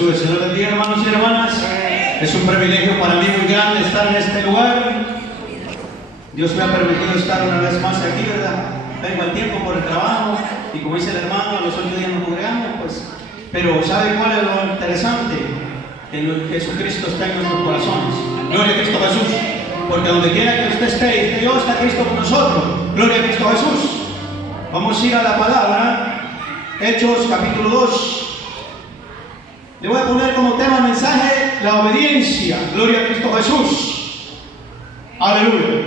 El Señor bendiga, hermanos y hermanas. Es un privilegio para mí muy grande estar en este lugar. Dios me ha permitido estar una vez más aquí, ¿verdad? Vengo al tiempo por el trabajo y como dice el hermano, los 8 días nos congregamos, pues. Pero ¿sabe cuál es lo interesante? Que Jesucristo está en nuestros corazones. Gloria a Cristo Jesús. Porque donde quiera que usted esté, Dios está Cristo con nosotros. Gloria a Cristo Jesús. Vamos a ir a la palabra. Hechos capítulo 2. Le voy a poner como tema mensaje la obediencia. Gloria a Cristo Jesús. Aleluya.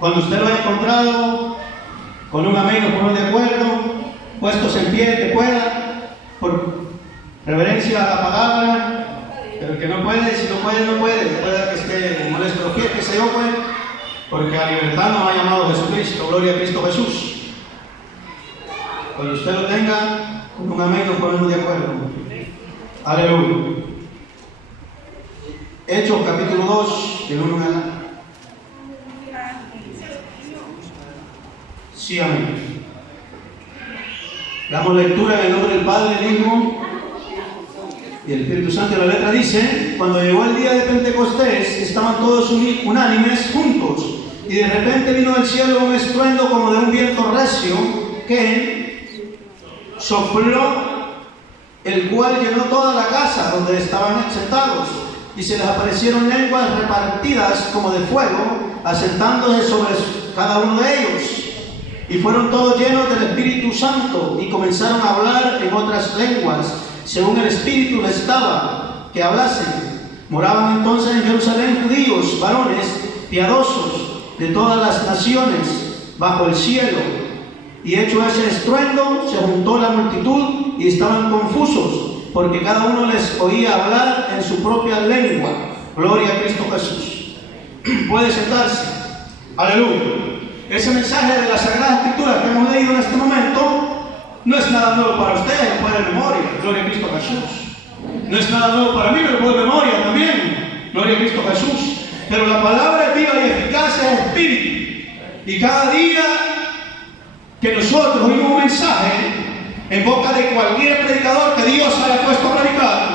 Cuando usted lo haya encontrado, con un amén o con un de acuerdo, puestos en pie que pueda, por reverencia a la palabra. Pero el que no puede, si no puede, no puede. Puede que esté molesto los pies, que se yo puede, porque a libertad nos ha llamado Jesucristo. Gloria a Cristo Jesús. Cuando usted lo tenga, con un amén o con un de acuerdo. Aleluya. Hechos capítulo 2, del 1 en adelante. Sí, amén. Damos lectura en el nombre del Padre, del Hijo y el Espíritu Santo. La letra dice: cuando llegó el día de Pentecostés, estaban todos unánimes juntos, y de repente vino del cielo un estruendo como de un viento recio que sopló, el cual llenó toda la casa donde estaban sentados, y se les aparecieron lenguas repartidas como de fuego, asentándose sobre cada uno de ellos. Y fueron todos llenos del Espíritu Santo, y comenzaron a hablar en otras lenguas, según el Espíritu les daba que hablasen. Moraban entonces en Jerusalén judíos, varones piadosos de todas las naciones bajo el cielo. Y hecho ese estruendo, se juntó la multitud y estaban confusos, porque cada uno les oía hablar en su propia lengua. Gloria a Cristo Jesús. Puede sentarse. Aleluya. Ese mensaje de la Sagrada Escritura que hemos leído en este momento no es nada nuevo para ustedes, lo puede de memoria. Gloria a Cristo Jesús. No es nada nuevo para mí, me lo puedo de memoria también. Gloria a Cristo Jesús. Pero la palabra es viva y eficaz, es espíritu. Y cada día que nosotros oímos un mensaje en boca de cualquier predicador que Dios haya puesto a predicar,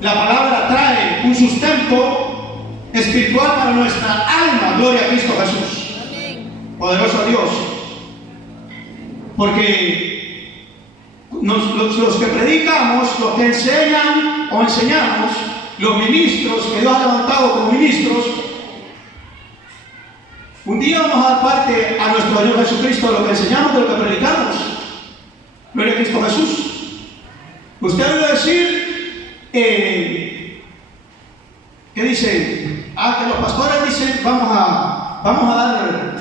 la palabra trae un sustento espiritual para nuestra alma. Gloria a Cristo Jesús. Poderoso Dios. Porque los que predicamos, los que enseñan o enseñamos, los ministros que Dios ha levantado como ministros, un día vamos a dar parte a nuestro Señor Jesucristo de lo que enseñamos, de lo que predicamos. Gloria a Cristo Jesús. Usted debe decir, ¿qué dice? Que los pastores dicen, vamos a dar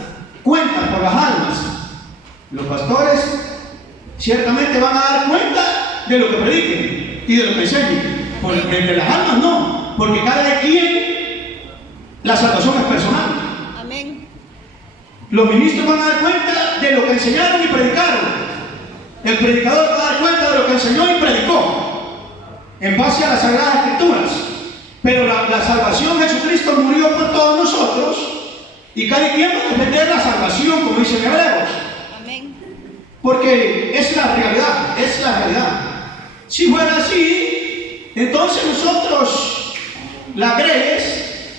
cuenta por las almas. Los pastores ciertamente van a dar cuenta de lo que prediquen y de lo que enseñen. Porque de las almas no, porque cada quien, la salvación es personal. Amén. Los ministros van a dar cuenta de lo que enseñaron y predicaron. El predicador va a dar cuenta de lo que enseñó y predicó en base a las Sagradas Escrituras. Pero la salvación, Jesucristo murió por todos nosotros, y cada quien va a defender la salvación, como dice en Hebreos. Amén. Porque es la realidad, es la realidad. Si fuera así, entonces nosotros, las greyes,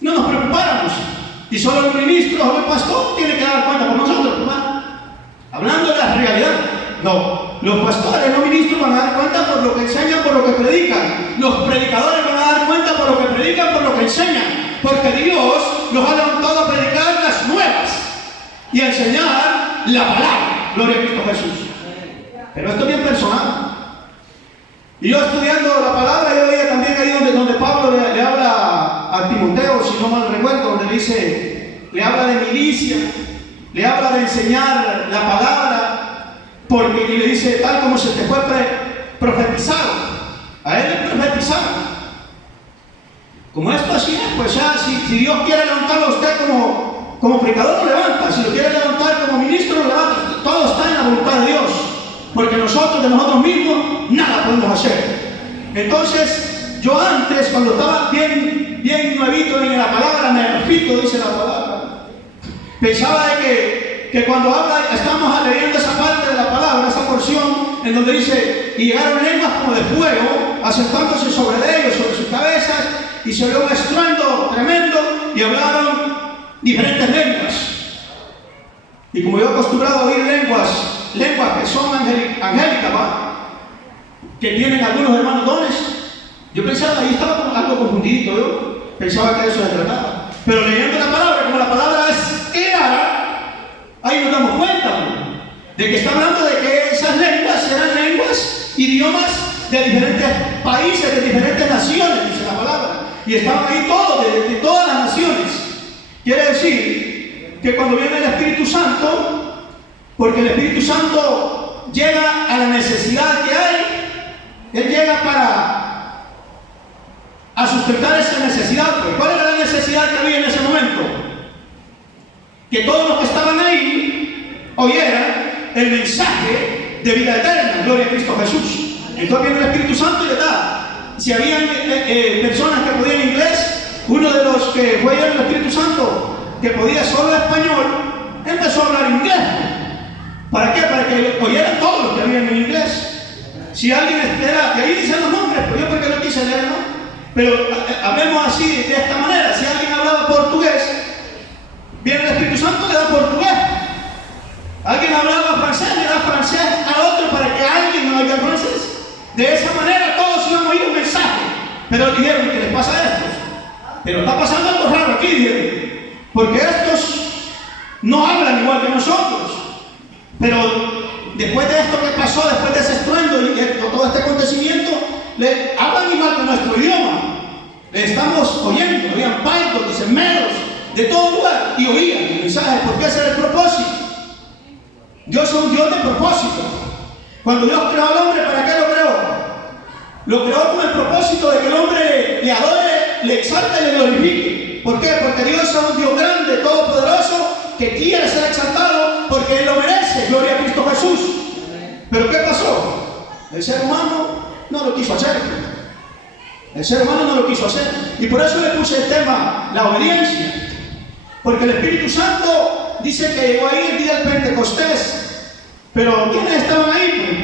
no nos preocupáramos. Y solo el ministro o el pastor tiene que dar cuenta por nosotros, ¿verdad? Hablando de la realidad. No, los pastores, los ministros van a dar cuenta por lo que enseñan, por lo que predican. Los predicadores van a dar cuenta por lo que predican, por lo que enseñan. Porque Dios los ha levantado a predicar las nuevas y a enseñar la palabra. Gloria a Cristo Jesús. Pero esto es bien personal. Y yo estudiando la palabra, yo veía también ahí donde Pablo le habla a Timoteo, si no mal recuerdo, donde le habla de milicia, le habla de enseñar la palabra, porque le dice, tal como se te fue profetizado, a él le profetizaron. Como esto así es, pues ya, si Dios quiere levantarlo a usted como predicador, lo levanta. Si lo quiere levantar como ministro, lo levanta. Todo está en la voluntad de Dios. Porque nosotros, de nosotros mismos, nada podemos hacer. Entonces, yo antes, cuando estaba bien nuevito en la palabra, neófito, dice la palabra, pensaba de que cuando estamos leyendo esa parte de la palabra, esa porción, en donde dice, y llegaron lenguas como de fuego, asentándose sobre ellos, sobre sus cabezas, y se oyó un estruendo tremendo, y hablaron diferentes lenguas. Y como yo he acostumbrado a oír lenguas que son angélicas, que tienen algunos hermanos dones, yo pensaba, ahí estaba algo confundidito, yo pensaba que eso se trataba. Pero leyendo la palabra, como la palabra es clara, ahí nos damos cuenta de que está hablando de que esas lenguas eran lenguas, idiomas de diferentes países, de diferentes naciones, dice la palabra. Y estaban ahí todos, de todas las naciones. Quiere decir que cuando viene el Espíritu Santo, porque el Espíritu Santo llega a la necesidad que hay, Él llega a sustentar esa necesidad. Pues, ¿cuál era la necesidad que había en ese momento? Que todos los que estaban ahí oyeran el mensaje de vida eterna, gloria a Cristo Jesús. Entonces viene el Espíritu Santo y le da. Si habían personas que podían inglés, uno de los que fue el Espíritu Santo, que podía solo español, empezó a hablar inglés. ¿Para qué? Para que oyeran todos los que habían en inglés. Si alguien era, que ahí dicen los nombres, pues yo porque lo quise leer, ¿no? Pero hablemos así, de esta manera. Si alguien hablaba portugués, viene el Espíritu Santo, le da portugués. Alguien hablaba francés, le da francés a otro para que alguien no oiga francés. De esa manera todos iban a oír un mensaje. Pero dijeron, ¿qué les pasa a estos? Pero está pasando algo raro aquí, dijeron. Porque estos no hablan igual que nosotros. Pero después de esto que pasó, después de ese estruendo y todo este acontecimiento, le hablan igual que nuestro idioma. Le estamos oyendo, oían paitos, dicen meros, de todo lugar, y oían el mensaje, porque ese era el propósito. Dios es un Dios de propósito. Cuando Dios creó al hombre, ¿para qué lo creó? Lo creó con el propósito de que el hombre le adore, le exalte y le glorifique. ¿Por qué? Porque Dios es un Dios grande, todopoderoso, que quiere ser exaltado porque Él lo merece. Gloria a Cristo Jesús. ¿Pero qué pasó? El ser humano no lo quiso hacer. El ser humano no lo quiso hacer. Y por eso le puse el tema, la obediencia. Porque el Espíritu Santo dice que llegó ahí el día del Pentecostés. Pero ¿quiénes estaban ahí? Pues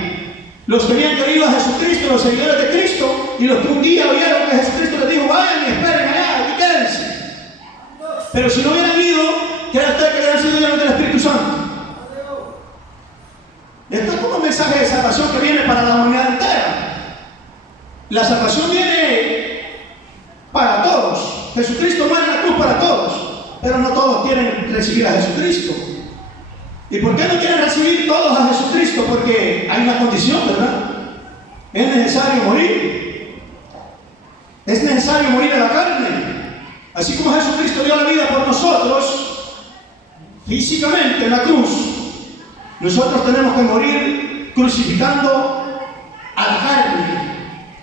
los que habían querido a Jesucristo, los seguidores de Cristo, y los que un día oyeron que Jesucristo les dijo, vayan y esperen allá, y quédense. Pero si no hubieran ido, ¿cree usted que hubieran sido llenos del Espíritu Santo? Esto es como un mensaje de salvación que viene para la humanidad entera. La salvación viene para todos. Jesucristo muere en la cruz para todos, pero no todos quieren recibir a Jesucristo. ¿Y por qué no quieren recibir todos a Jesucristo? Porque hay una condición, ¿verdad? Es necesario morir. Es necesario morir a la carne. Así como Jesucristo dio la vida por nosotros, físicamente en la cruz, nosotros tenemos que morir crucificando a la carne.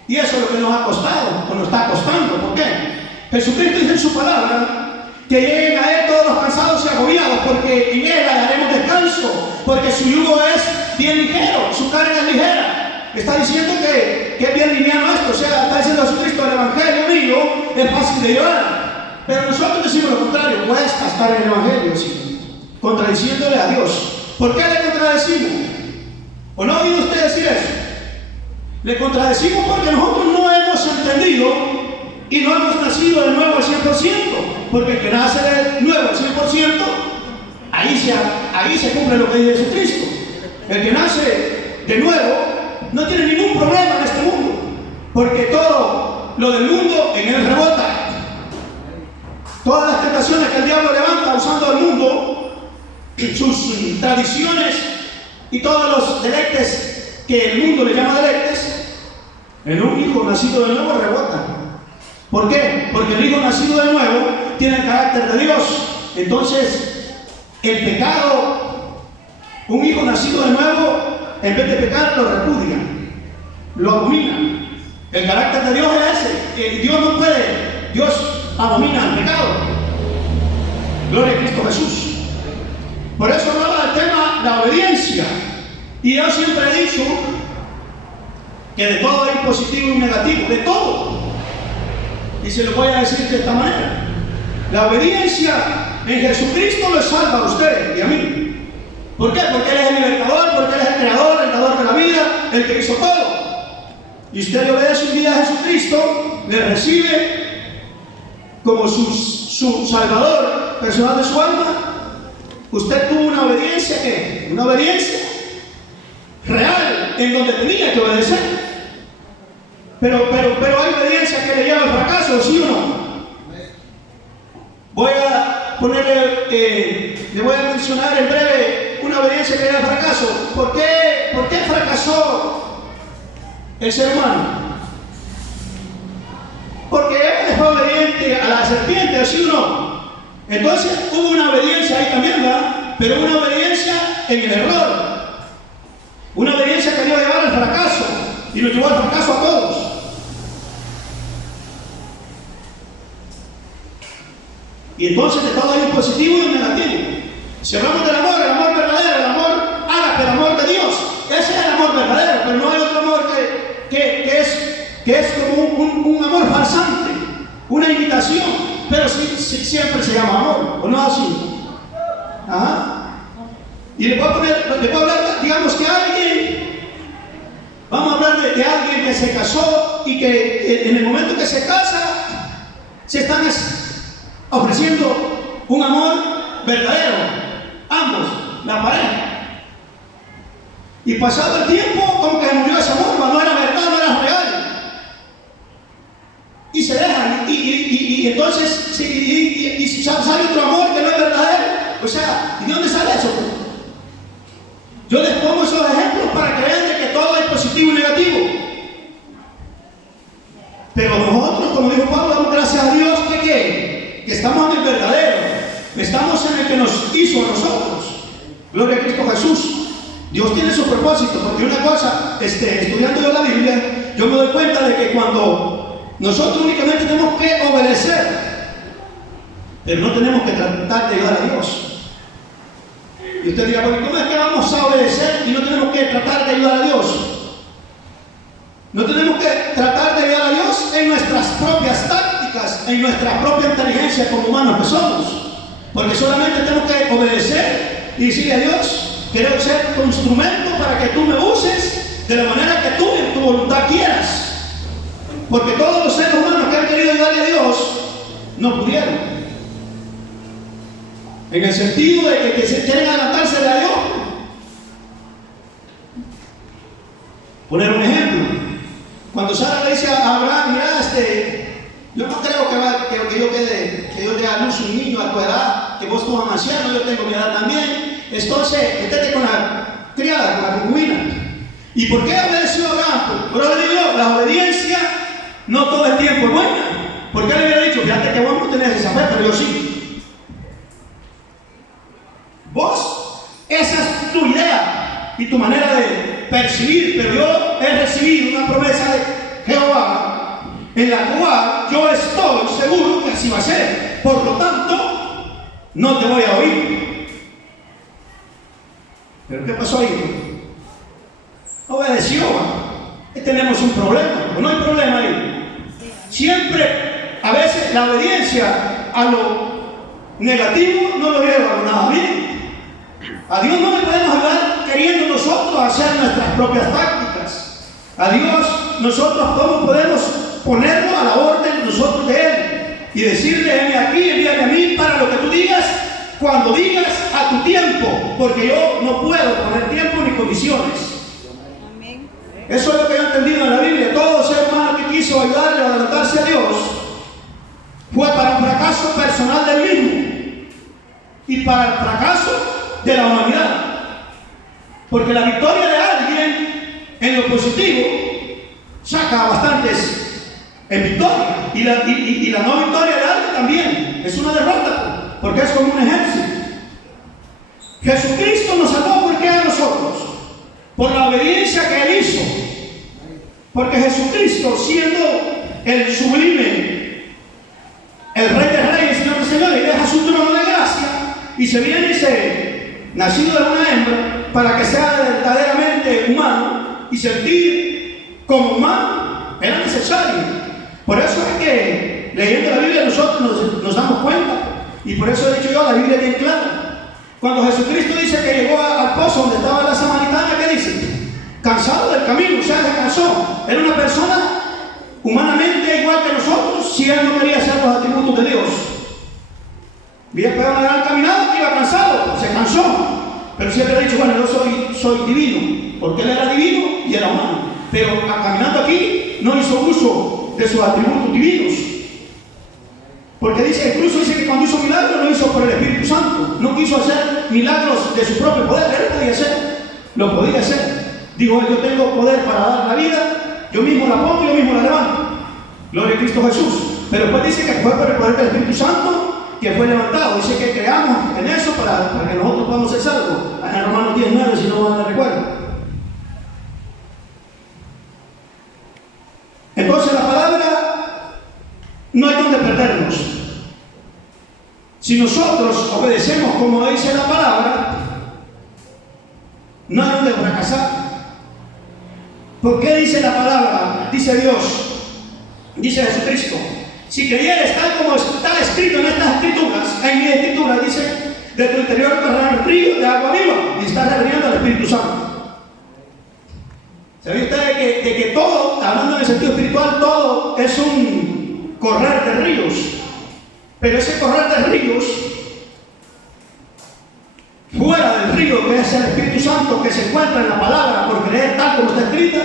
Y eso es lo que nos ha costado, o nos está costando. ¿Por qué? Jesucristo dice en su palabra que lleguen a Él todos los cansados y agobiados, porque en Él haremos descanso, porque su yugo es bien ligero, su carga es ligera. Está diciendo que es bien liviano esto, o sea, está diciendo Jesucristo, el Evangelio mío es fácil de llevar. Pero nosotros decimos lo contrario, cuesta estar en el Evangelio, sí, contradiciéndole a Dios. ¿Por qué le contradecimos? ¿O no ha oído usted decir eso? Le contradecimos porque nosotros no hemos entendido y no hemos nacido de nuevo al 100%, porque el que nace de nuevo al 100%, ahí se cumple lo que dice Jesucristo. El que nace de nuevo no tiene ningún problema en este mundo, porque todo lo del mundo en él rebota. Todas las tentaciones que el diablo levanta usando el mundo, sus tradiciones y todos los deleites que el mundo le llama deleites, en un hijo nacido de nuevo rebota. ¿Por qué? Porque el hijo nacido de nuevo tiene el carácter de Dios. Entonces, el pecado, un hijo nacido de nuevo, en vez de pecar, lo repudia, lo abomina. El carácter de Dios es ese. Dios no puede, Dios abomina el pecado. Gloria a Cristo Jesús. Por eso hablaba del tema la obediencia. Y yo siempre he dicho que de todo hay positivo y negativo, de todo. Y se lo voy a decir de esta manera. La obediencia en Jesucristo lo salva a usted y a mí. ¿Por qué? Porque Él es el libertador, porque Él es el creador, el dador de la vida, el que hizo todo. Y usted le obedece un día a Jesucristo, le recibe como su salvador personal de su alma. Usted tuvo una obediencia, ¿qué? Una obediencia real, en donde tenía que obedecer. Pero hay obediencia que le lleva al fracaso, ¿sí o no? Voy a ponerle, le voy a mencionar en breve una obediencia que lleva al fracaso. ¿Por qué fracasó el ser humano? Porque él fue obediente a la serpiente, ¿sí o no? Entonces hubo una obediencia ahí también, ¿verdad? Pero una obediencia en el error. Una obediencia que le iba a llevar al fracaso. Y nos llevó al fracaso a todos. Y entonces de todo hay un positivo y un negativo. Si hablamos del amor, el amor verdadero, el amor ágape, el amor de Dios, ese es el amor verdadero, pero no hay otro amor que es como un amor falsante, una imitación, pero sí, siempre se llama amor, ¿o no así? Ajá. Y le puedo hablar, digamos que vamos a hablar de alguien que se casó y que en el momento que se casa, se están ofreciendo un amor verdadero, ambos, la pareja. Y pasado el tiempo, como que murió ese amor, no era verdad, no era real. Y se dejan, y entonces y sale otro amor que no es verdadero. O sea, ¿y de dónde sale eso? Yo les pongo esos ejemplos para que vean de que todo es positivo y negativo. Pero nosotros, como dijo Pablo, damos gracias a Dios que estamos en el verdadero, estamos en el que nos hizo a nosotros. Gloria a Cristo Jesús. Dios tiene su propósito, porque una cosa, estudiando yo la Biblia, yo me doy cuenta de que cuando nosotros únicamente tenemos que obedecer, pero no tenemos que tratar de ayudar a Dios. Y usted dirá, ¿cómo es que vamos a obedecer y no tenemos que tratar de ayudar a Dios? No tenemos que tratar de ayudar a Dios en nuestras propias tácticas, en nuestra propia inteligencia como humanos que somos. Porque solamente tenemos que obedecer y decirle a Dios, quiero ser tu instrumento para que tú me uses de la manera que tú en tu voluntad quieras. Porque todos los seres humanos que han querido ayudarle a Dios no pudieron. En el sentido de que se quieren adelantarse de Dios. Poner un ejemplo. Cuando Sara le dice a Abraham, mira, yo no creo que yo dé a luz un niño a tu edad, que vos como anciano, yo tengo mi edad también. Entonces, métete con la criada, con la concubina. ¿Y por qué obedeció Abraham? Pero le digo, la obediencia no todo el tiempo es buena. ¿Por qué le hubiera dicho, fíjate que vos no tenés esa fe, pero yo sí? Vos, esa es tu idea y tu manera de percibir, pero yo he recibido una promesa de Jehová en la cual yo estoy seguro que así va a ser. Por lo tanto, no te voy a oír. ¿Pero qué pasó ahí? Obedeció. Tenemos un problema. ¿O no hay problema ahí? Siempre, a veces, la obediencia a lo negativo no lo lleva a nada bien. A Dios no le podemos ayudar queriendo nosotros hacer nuestras propias tácticas. A Dios nosotros ¿cómo podemos ponerlo a la orden nosotros de Él? Y decirle, heme aquí, envíame a mí para lo que tú digas, cuando digas a tu tiempo, porque yo no puedo poner tiempo ni condiciones. Amén. Eso es lo que yo he entendido en la Biblia. Todo ser humano que quiso ayudarle a adelantarse a Dios fue para el fracaso personal del mismo y para el fracaso de la humanidad. Porque la victoria de alguien en lo positivo saca bastantes en victoria, y la no victoria de alguien también es una derrota, porque es como un ejército. Jesucristo nos salvó, ¿por qué a nosotros? Por la obediencia que Él hizo. Porque Jesucristo, siendo el sublime, el Rey de Reyes, Señor de Señores, deja su trono de gracia y se viene y se nacido de una hembra para que sea verdaderamente humano y sentir como humano era necesario. Por eso es que leyendo la Biblia nosotros nos damos cuenta, y por eso he dicho yo, la Biblia es bien clara. Cuando Jesucristo dice que llegó al pozo donde estaba la samaritana, ¿qué dice? Cansado del camino, o sea, se cansó. Era una persona humanamente igual que nosotros, si él no quería hacer los atributos de Dios. Había pegado una gran caminada, iba cansado, se cansó. Pero siempre ha dicho, bueno, yo soy divino, porque él era divino y era humano. Pero caminando aquí no hizo uso de sus atributos divinos. Porque incluso dice que cuando hizo milagros lo hizo por el Espíritu Santo. No quiso hacer milagros de su propio poder. Él podía hacer, lo podía hacer. Dijo, yo tengo poder para dar la vida, yo mismo la pongo y yo mismo la levanto. Gloria a Cristo Jesús. Pero después dice que fue por el poder del Espíritu Santo que fue levantado. Dice que creamos en eso para que nosotros podamos ser salvos. En Romanos 10:9, si no me recuerdo. Entonces la palabra no hay donde perdernos. Si nosotros obedecemos como dice la palabra, no hay donde fracasar. ¿Por qué dice la palabra? Dice Dios, dice Jesucristo, si creyeres tal como está escrito en estas escrituras, en mi escritura dice, de tu interior correrán ríos de agua viva, y está refiriendo al Espíritu Santo. ¿Sabe usted de que todo, hablando en el sentido espiritual, todo es un correr de ríos? Pero ese correr de ríos, fuera del río que es el Espíritu Santo, que se encuentra en la palabra por creer tal como está escrita,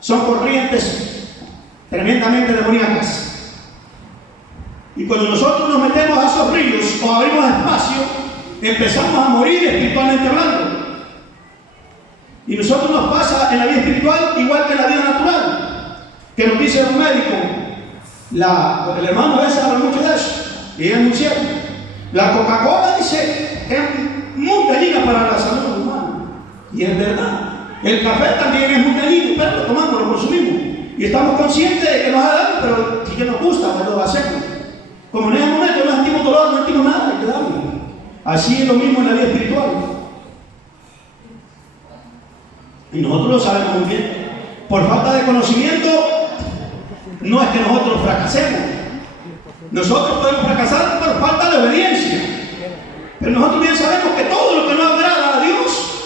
son corrientes tremendamente demoníacas. Y cuando nosotros nos metemos a esos ríos o abrimos espacio, empezamos a morir espiritualmente hablando. Y nosotros nos pasa en la vida espiritual igual que en la vida natural, que nos dice un médico, el hermano ese habla mucho de eso, y ella es muy cierto. La Coca-Cola dice es muy dañina para la salud humana, y es verdad. El café también es muy dañino, pero lo tomamos, lo consumimos, y estamos conscientes de que nos ha dado, pero si que nos gusta, pues lo hacemos. Como en ese momento no sentimos dolor, no sentimos nada, y quedamos. Así es lo mismo en la vida espiritual. Y nosotros lo sabemos muy bien. Por falta de conocimiento, no es que nosotros fracasemos. Nosotros podemos fracasar por falta de obediencia. Pero nosotros bien sabemos que todo lo que no agrada a Dios,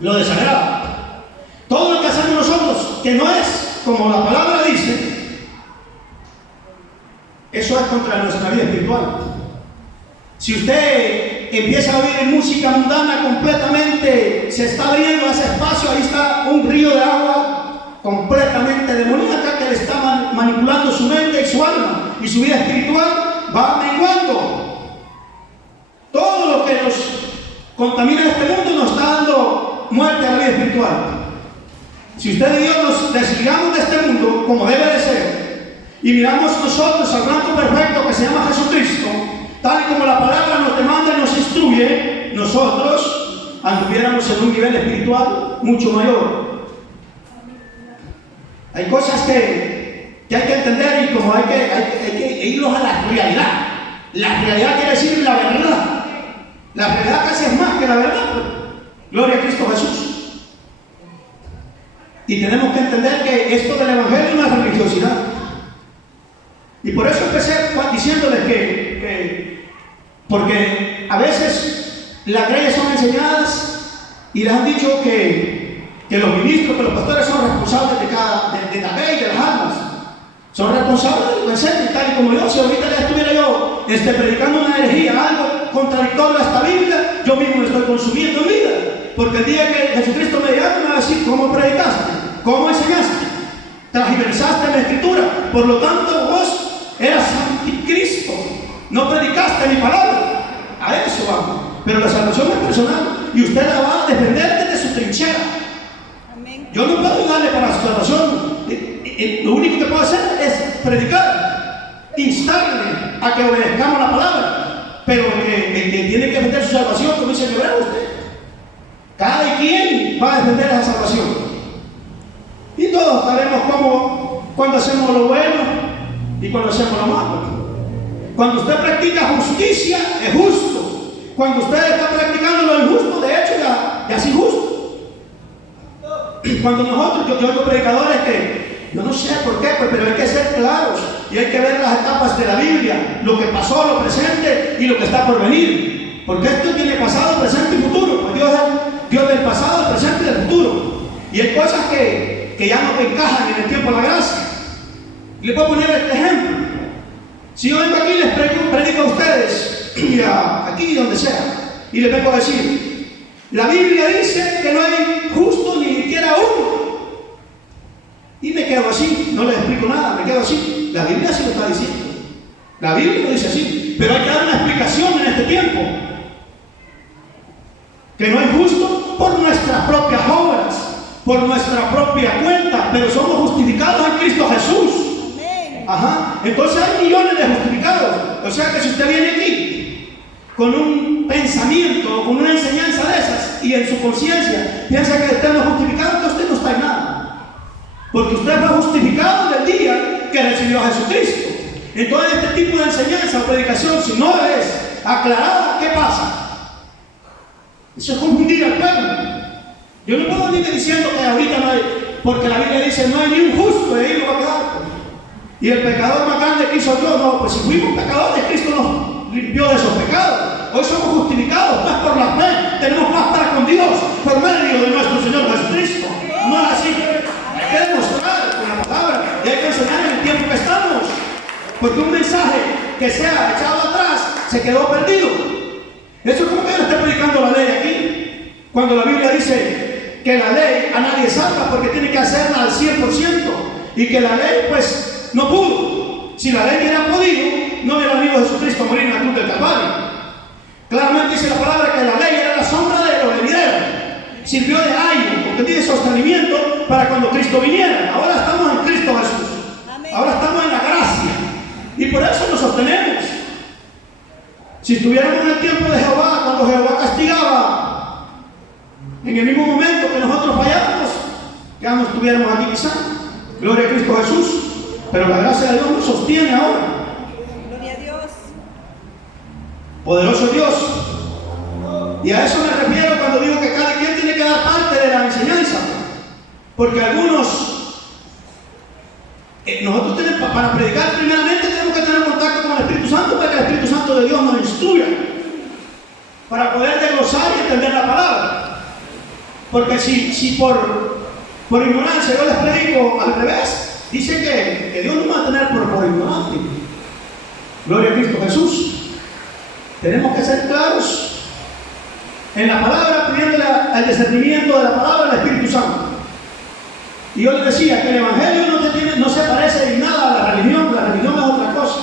lo desagrada. Todo lo que hacemos nosotros, que no es como la palabra dice, eso es contra nuestra vida espiritual. Si usted empieza a oír música mundana completamente, se está abriendo ese espacio, ahí está un río de agua completamente demoníaca que le está manipulando su mente y su alma, y su vida espiritual va menguando. Todo lo que nos contamina este mundo nos está dando muerte a la vida espiritual. Si usted y yo nos desligamos de este mundo como debe de ser, y miramos nosotros al blanco perfecto que se llama Jesucristo, tal y como la palabra nos demanda y nos instruye, nosotros anduviéramos en un nivel espiritual mucho mayor. Hay cosas que hay que entender y como hay que irnos a la realidad. La realidad quiere decir la verdad. La realidad casi es más que la verdad. Gloria a Cristo Jesús. Y tenemos que entender que esto del Evangelio no es religiosidad. Y por eso empecé diciéndoles que porque a veces las leyes son enseñadas y les han dicho que los ministros, que los pastores son responsables de la ley, de las almas. Son responsables de lo que enseñan, tal y como yo. Si ahorita ya estuviera yo predicando una herejía, algo contradictorio a esta Biblia, yo mismo lo estoy consumiendo en vida. Porque el día que Jesucristo me diga, me va a decir cómo predicaste, cómo enseñaste, transversaste la Escritura. Por lo tanto, vos eras anticristo, no predicaste mi palabra. A eso vamos. Pero la salvación es personal y usted la va a defender desde su trinchera. Amén. Yo no puedo darle para su salvación. Lo único que puedo hacer es predicar, instarle a que obedezcamos la palabra. Pero el que tiene que defender su salvación, como dice el hebreo, usted. Cada quien va a defender esa salvación. Y todos sabemos cómo, cuando hacemos lo bueno y cuando hacemos lo malo. Cuando usted practica justicia, es justo. Cuando usted está practicando lo injusto, de hecho, ya es injusto. Cuando nosotros, yo oigo predicadores que, yo no sé por qué, pero hay que ser claros y hay que ver las etapas de la Biblia, lo que pasó, lo presente y lo que está por venir. Porque esto tiene pasado, presente y futuro. Pues Dios es Dios del pasado, del presente y del futuro. Y hay cosas que ya no te encajan en el tiempo de la gracia. Les voy a poner este ejemplo. Si yo vengo aquí y les predico a ustedes, aquí donde sea, y les vengo a decir, la Biblia dice que no hay justo ni siquiera uno. Y me quedo así, no les explico nada, me quedo así. La Biblia sí lo está diciendo. La Biblia lo dice así. Pero hay que dar una explicación en este tiempo. Que no hay justo por nuestras propias obras, por nuestra propia cuenta, pero somos justificados en Cristo Jesús. Ajá. Entonces hay millones de justificados. O sea que si usted viene aquí con un pensamiento, con una enseñanza de esas, y en su conciencia piensa que usted no es justificado, entonces usted no está en nada. Porque usted fue justificado en el día que recibió a Jesucristo. Entonces este tipo de enseñanza o predicación, si no es aclarada, ¿qué pasa? Eso es confundir al pueblo. Yo no puedo venir diciendo que ahorita no hay, porque la Biblia dice no hay ni un justo, y ahí no va a quedar. Y el pecador más grande que hizo Dios, no, pues si fuimos pecadores, Cristo nos limpió de esos pecados. Hoy somos justificados, más por la fe, tenemos más para con Dios, por medio de nuestro Señor Jesucristo. No es así, hay que demostrar con la palabra, y hay que enseñar en el tiempo que estamos. Porque un mensaje que sea echado atrás, se quedó perdido. Eso es como que yo esté predicando la ley aquí, cuando la Biblia dice que la ley a nadie salva porque tiene que hacerla al 100%, y que la ley pues no pudo. Si la ley hubiera podido, no hubiera venido Jesucristo a morir en la cruz del Calvario. Claramente dice la palabra que la ley era la sombra de lo venidero. Sirvió de ayo, porque tiene sostenimiento para cuando Cristo viniera. Ahora estamos en Cristo Jesús. Ahora estamos en la gracia. Y por eso nos sostenemos. Si estuviéramos en el tiempo de Jehová, cuando Jehová castigaba, en el mismo momento que nosotros falláramos, ya no estuviéramos aquí quizá. Gloria a Cristo Jesús. Pero la gracia de Dios nos sostiene ahora. Gloria a Dios. Poderoso Dios. Y a eso me refiero cuando digo que cada quien tiene que dar parte de la enseñanza. Porque algunos, nosotros tenemos, para predicar primeramente tenemos que tener contacto con el Espíritu Santo para que el Espíritu Santo de Dios nos instruya. Para poder desglosar y entender la palabra. Porque si por ignorancia yo les predico al revés, dice que Dios no va a tener por ignorante. Gloria a Cristo Jesús. Tenemos que ser claros en la palabra, pidiéndole al discernimiento de la palabra al Espíritu Santo. Y yo les decía que el Evangelio no se parece en nada a la religión es otra cosa.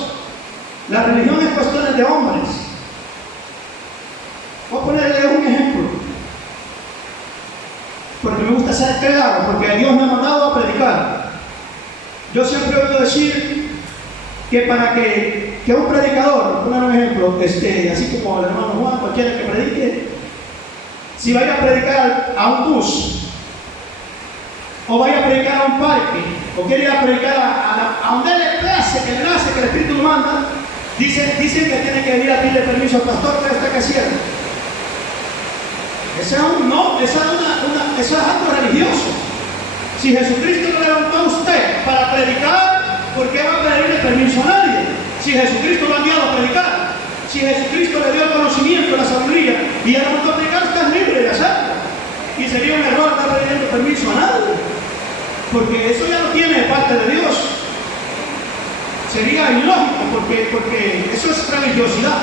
La religión es cuestión de hombres. Voy a ponerle un ejemplo, porque me gusta ser claro, porque Dios me ha mandado a predicar. Yo siempre he oído decir que para que un predicador, poner un ejemplo, así como el hermano Juan, cualquiera que predique, si vaya a predicar a un bus, o vaya a predicar a un parque, o quiere ir a predicar a donde le place, que le nace, que el Espíritu lo manda, dicen que tiene que venir a pedirle permiso al pastor que está haciendo. Eso es algo religioso. Si Jesucristo lo levantó a usted para predicar, ¿por qué va a pedirle permiso a nadie? Si Jesucristo lo ha enviado a predicar, si Jesucristo le dio el conocimiento, la sabiduría, y ya lo mandó a predicar, usted es libre de hacerlo. Y sería un error estar pidiendo permiso a nadie, porque eso ya lo tiene de parte de Dios. Sería ilógico, porque eso es religiosidad.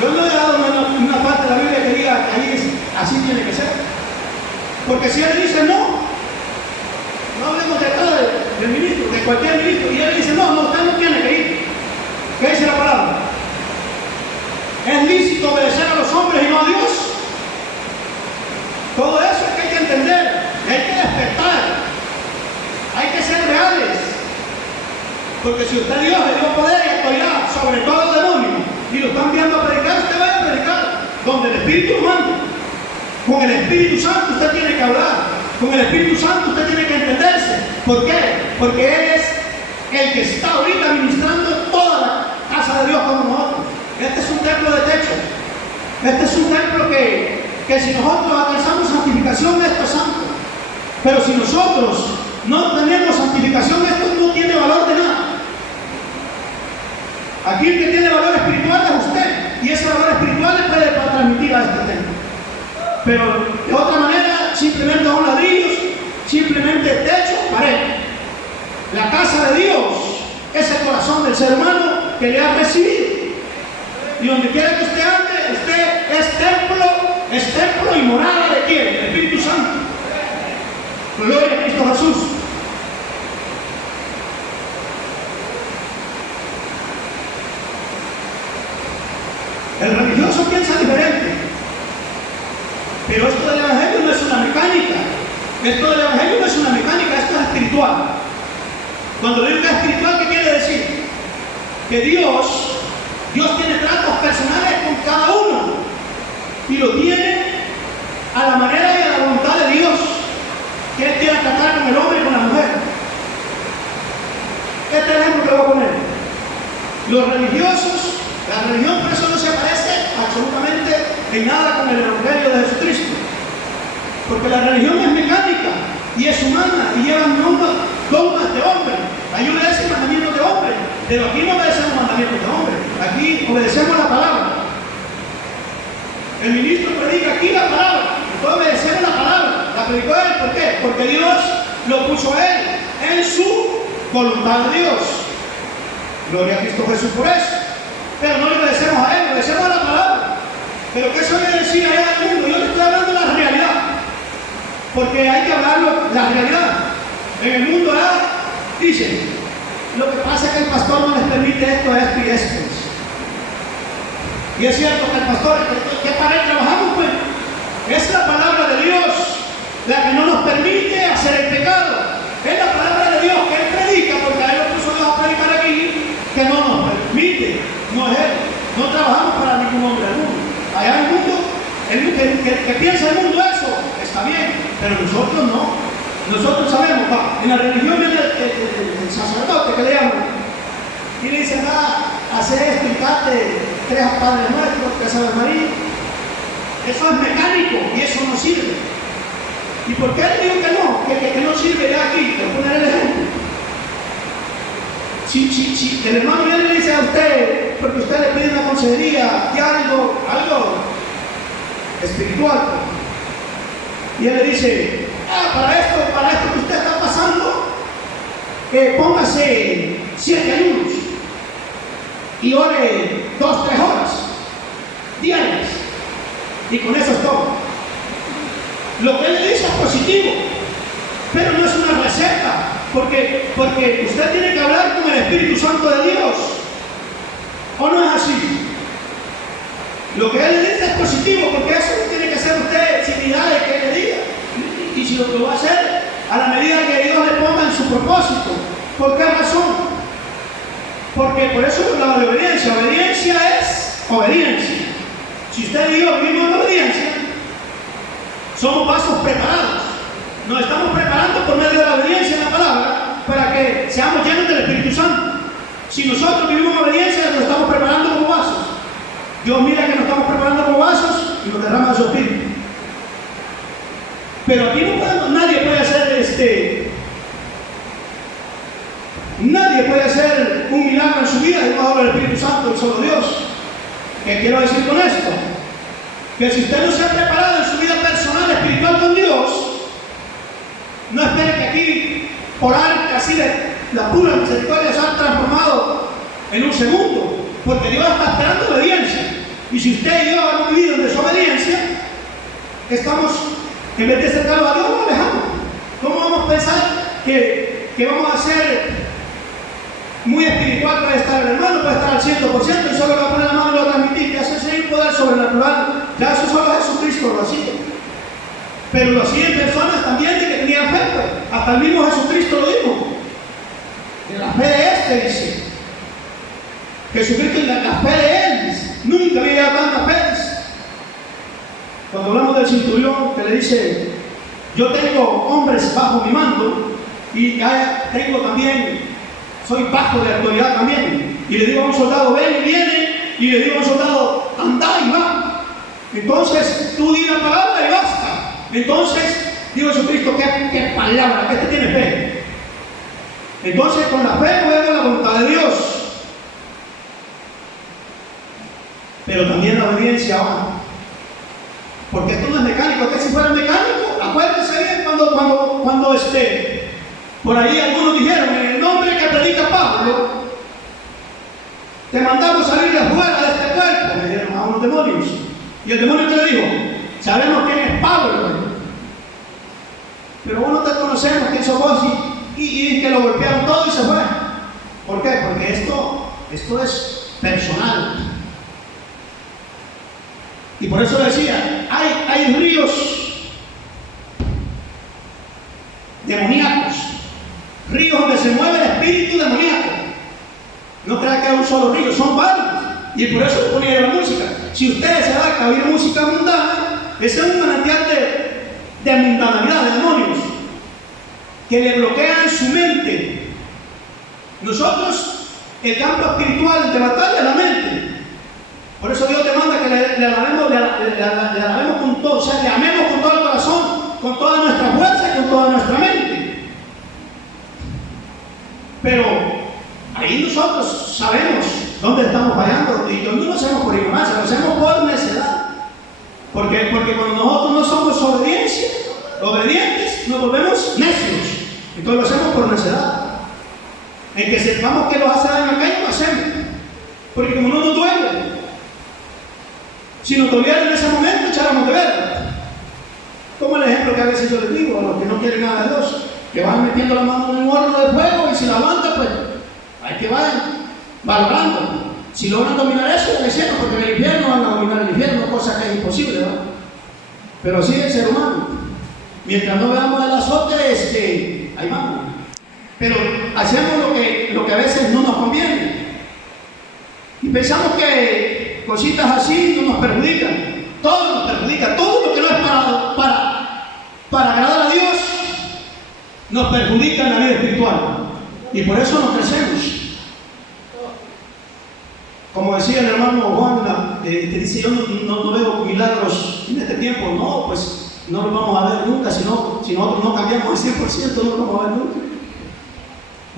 Yo no he dado una parte de la Biblia que diga que ahí así tiene que ser. Porque si él dice no hablemos de acá del ministro, de cualquier ministro, y él dice no, usted no tiene que ir. ¿Qué dice la palabra? ¿Es lícito obedecer a los hombres y no a Dios? Todo eso es que hay que entender, hay que respetar, hay que ser reales. Porque si usted Dios le dio poder y autoridad sobre todo el demonio, y lo están viendo a predicar, usted vaya a predicar donde el Espíritu lo manda. Con el Espíritu Santo usted tiene que hablar. Con el Espíritu Santo usted tiene que entenderse. ¿Por qué? Porque Él es el que está ahorita ministrando toda la casa de Dios como nosotros. Este es un templo de techo. Este es un templo que si nosotros alcanzamos santificación, esto es santo. Pero si nosotros no tenemos santificación, esto no tiene valor de nada. Aquí el que tiene valor espiritual es usted. y ese valor espiritual le puede transmitir a este templo. Pero de otra manera, simplemente son ladrillos, simplemente techo, pared. La casa de Dios es el corazón del ser humano que le ha recibido. Y donde quiera que usted ande, usted es templo y morada de quién? Del Espíritu Santo. Gloria a Cristo Jesús. El religioso piensa diferente. Pero esto del Evangelio no es una mecánica. Esto del Evangelio no es una mecánica, esto es espiritual. Cuando digo que es espiritual, ¿qué quiere decir? Que Dios tiene tratos personales con cada uno. Y lo tiene a la manera y a la voluntad de Dios. Que Él quiera tratar con el hombre y con la mujer. Este ejemplo que voy a poner. Los religiosos, la religión por eso no se parece absolutamente en nada con el Evangelio de Jesucristo. Porque la religión es mecánica y es humana y lleva dogmas de hombre. Ahí obedecen mandamientos de hombre. Pero aquí no obedecemos mandamientos de hombre. Aquí obedecemos la palabra. El ministro predica aquí la palabra. Entonces obedecemos la palabra. La predicó él. ¿Por qué? Porque Dios lo puso a él en su voluntad de Dios. Gloria a Cristo Jesús por eso. Pero no le obedecemos a él, obedecemos a la palabra. Pero ¿qué se debe decir allá al mundo? Yo le estoy hablando de la realidad. Porque hay que hablarlo, la realidad. En el mundo dicen, lo que pasa es que el pastor no les permite esto y esto. Y es cierto que el pastor, que para él trabajamos, pues, es la palabra de Dios la que no nos permite hacer el pecado. Es la palabra de Dios que Él predica, porque a Él lo puso Dios a predicar aquí, que no nos permite. No es Él. No trabajamos para ningún hombre del mundo. Allá en el mundo, que piensa el mundo eso, está bien, pero nosotros no. Nosotros sabemos, en la religión viene el sacerdote que le llaman y le dice, hace esto y date 3 Padres Nuestros, 3 Ave María. Eso es mecánico y eso no sirve. ¿Y por qué le digo que no? Que no sirve ya aquí. Te voy a poner el ejemplo. Si el hermano viene y le dice a usted, porque usted le pide una consejería de algo espiritual, y él le dice, para esto que usted está pasando, póngase 7 ayunos y ore 2-3 horas diarias, y con eso es todo. Lo que él le dice es positivo, pero no es una receta, porque usted tiene que hablar con el Espíritu Santo de Dios, ¿o no es así? Lo que él le dice es positivo, porque eso no tiene que hacer usted sin idea de que él le diga. Y si lo va a hacer a la medida que Dios le ponga en su propósito. ¿Por qué razón? Porque por eso hablaba de obediencia. Obediencia es obediencia. Si usted y yo vivimos en obediencia, somos pasos preparados. Nos estamos preparando por medio de la obediencia en la palabra para que seamos llenos del Espíritu Santo. Si nosotros vivimos en obediencia, nos estamos preparando como vasos. Dios mira que nos estamos preparando como vasos y nos derrama su Espíritu. Pero aquí nadie puede hacer nadie puede hacer un milagro en su vida y no habla del Espíritu Santo y solo Dios. ¿Qué quiero decir con esto? Que si usted no se ha preparado en su vida personal, espiritual con Dios, no espere que aquí, por arte así de la pura misericordia, se ha transformado en un segundo, porque Dios está esperando obediencia. Y si usted y yo hemos vivido en desobediencia, estamos, en vez de acercarnos a Dios, nos alejamos. ¿Cómo vamos a pensar que vamos a ser muy espiritual? Puede estar el hermano, puede estar al 100%, y solo le va a poner la mano y lo va a transmitir, y hace ese poder sobrenatural. Ya eso solo Jesucristo lo hacía. Pero lo hacían personas también de que tenían fe. Hasta el mismo Jesucristo lo dijo. De la fe de este, dice. Jesucristo, la fe de él, dice. Nunca había tanta fe. Cuando hablamos del centurión, que le dice, yo tengo hombres bajo mi mando, y ya tengo también, soy bajo de autoridad también. Y le digo a un soldado, ven y viene, y le digo a un soldado, anda y va. Entonces, tú di la palabra y basta. Entonces, digo Jesucristo, ¿qué palabra? ¿Qué te tiene fe? Entonces, con la fe luego la voluntad de Dios. pero también la obediencia va. Porque esto no es mecánico, que si fuera mecánico, acuérdense bien cuando por ahí algunos dijeron, en el nombre que predica Pablo, te mandamos salir de afuera de este cuerpo, le dijeron a unos demonios. Y el demonio que le dijo, sabemos quién es Pablo, pero vos no te conocemos quién sos vos, y que lo golpearon todo y se fue. ¿Por qué? Porque esto es personal. Y por eso decía, hay ríos demoníacos, ríos donde se mueve el espíritu demoníaco. No crean que es un solo río, son varios. Y por eso ponía la música. Si ustedes se dan a oír música mundana, ese es un manantial de mundanalidad, de demonios, que le bloquean su mente. Nosotros, el campo espiritual de batalla es la mente. Por eso Dios te manda que le alabemos con todo, o sea, le amemos con todo el corazón, con toda nuestra fuerza y con toda nuestra mente. Pero ahí nosotros sabemos dónde estamos fallando, y no lo hacemos por ignorancia, lo hacemos por necedad. Porque cuando nosotros no somos obedientes, nos volvemos necios. Entonces lo hacemos por necedad. En que sepamos que nos hace daño acá y lo hacemos. Porque como no nos duele, si nos doliera en ese momento, echáramos de ver. Como el ejemplo que a veces yo les digo a los que no quieren nada de Dios, que van metiendo la mano en un horno de fuego y si la aguanta, pues hay que vayan valorando. Si logran dominar eso, lo hicieron, porque en el infierno van a dominar el infierno, cosa que es imposible, ¿verdad? Pero sí el ser humano. Mientras no veamos el azote, ahí vamos. Pero hacemos lo que a veces no nos conviene. Y pensamos que cositas así no nos perjudican. Todo nos perjudica. Todo lo que no es para agradar a Dios nos perjudica en la vida espiritual. Y por eso no crecemos. Como decía el hermano Juan, que dice, yo no veo milagros en este tiempo. No, pues no los vamos a ver nunca. Si nosotros no cambiamos el 100%, no los vamos a ver nunca.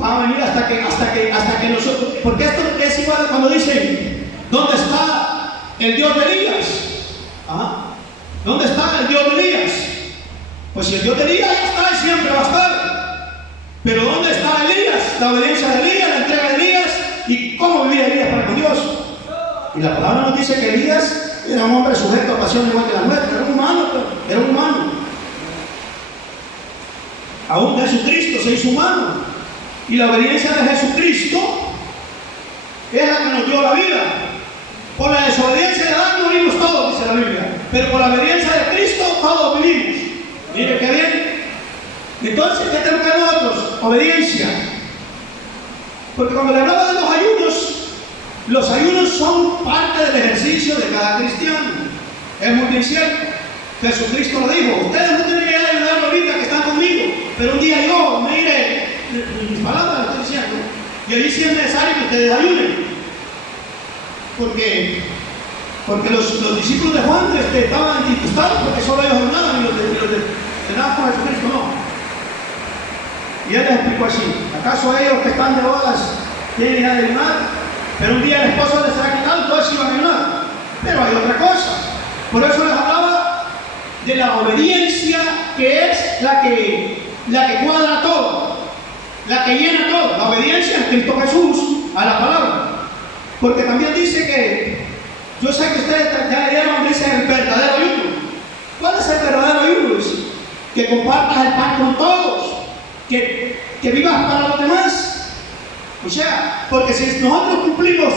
Va a venir hasta que nosotros... Porque esto es igual cuando dicen, ¿dónde está el Dios de Elías? ¿Ah? ¿Dónde está el Dios de Elías? Pues si el Dios de Elías ya está, y siempre va a estar. Pero ¿dónde está Elías? La obediencia de Elías, la entrega de Elías, y cómo vivía Elías para con Dios. Y la palabra nos dice que Elías era un hombre sujeto a pasión igual que la nuestra, era un humano, era un humano. Aún Jesucristo se hizo humano. Y la obediencia de Jesucristo es la que nos dio la vida. Por la desobediencia de Adán morimos todos, dice la Biblia. Pero por la obediencia de Cristo todos vivimos. Mire qué bien. Entonces, ¿qué tenemos que hacer nosotros? Obediencia. Porque cuando le hablaba de los ayunos son parte del ejercicio de cada cristiano. Es muy bien cierto. Jesucristo lo dijo. Ustedes no tienen que ayudar ahorita que están conmigo, pero un día yo me iré. Mis palabras lo estoy diciendo. Y ahí sí es necesario que ustedes ayuden. Porque los discípulos de Juan estaban disgustados porque solo ellos ayunaban y los de nada con Jesucristo no. Y él les explicó así: ¿acaso ellos que están de bodas tienen que ayunar? Pero un día el esposo les será quitado, entonces iban a ayunar. Pero hay otra cosa. Por eso les hablaba de la obediencia, que es la que cuadra todo, la que llena todo. La obediencia en Cristo Jesús a la palabra. Porque también dice que, yo sé que ustedes ya leyeron, dice el verdadero ayuno. ¿Cuál es el verdadero ayuno? Que compartas el pan con todos, que vivas para los demás. O sea, porque si nosotros cumplimos